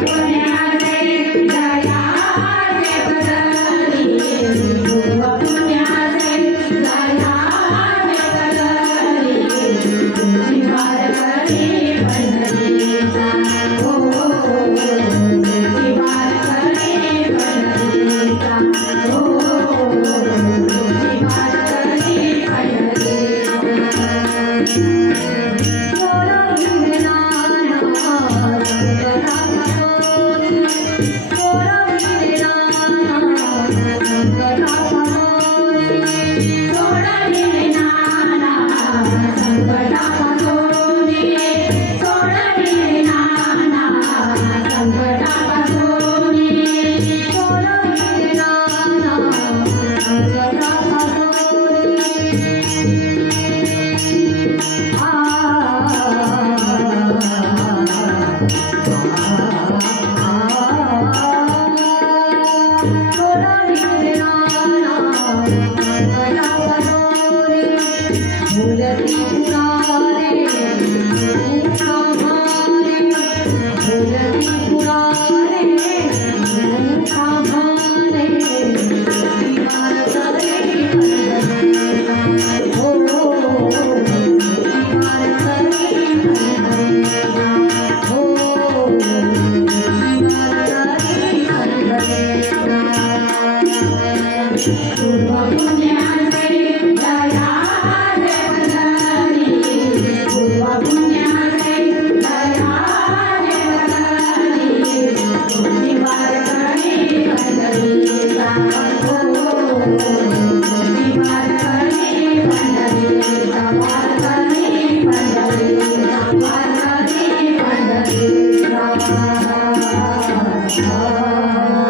Glória I'm Kurva Punya 她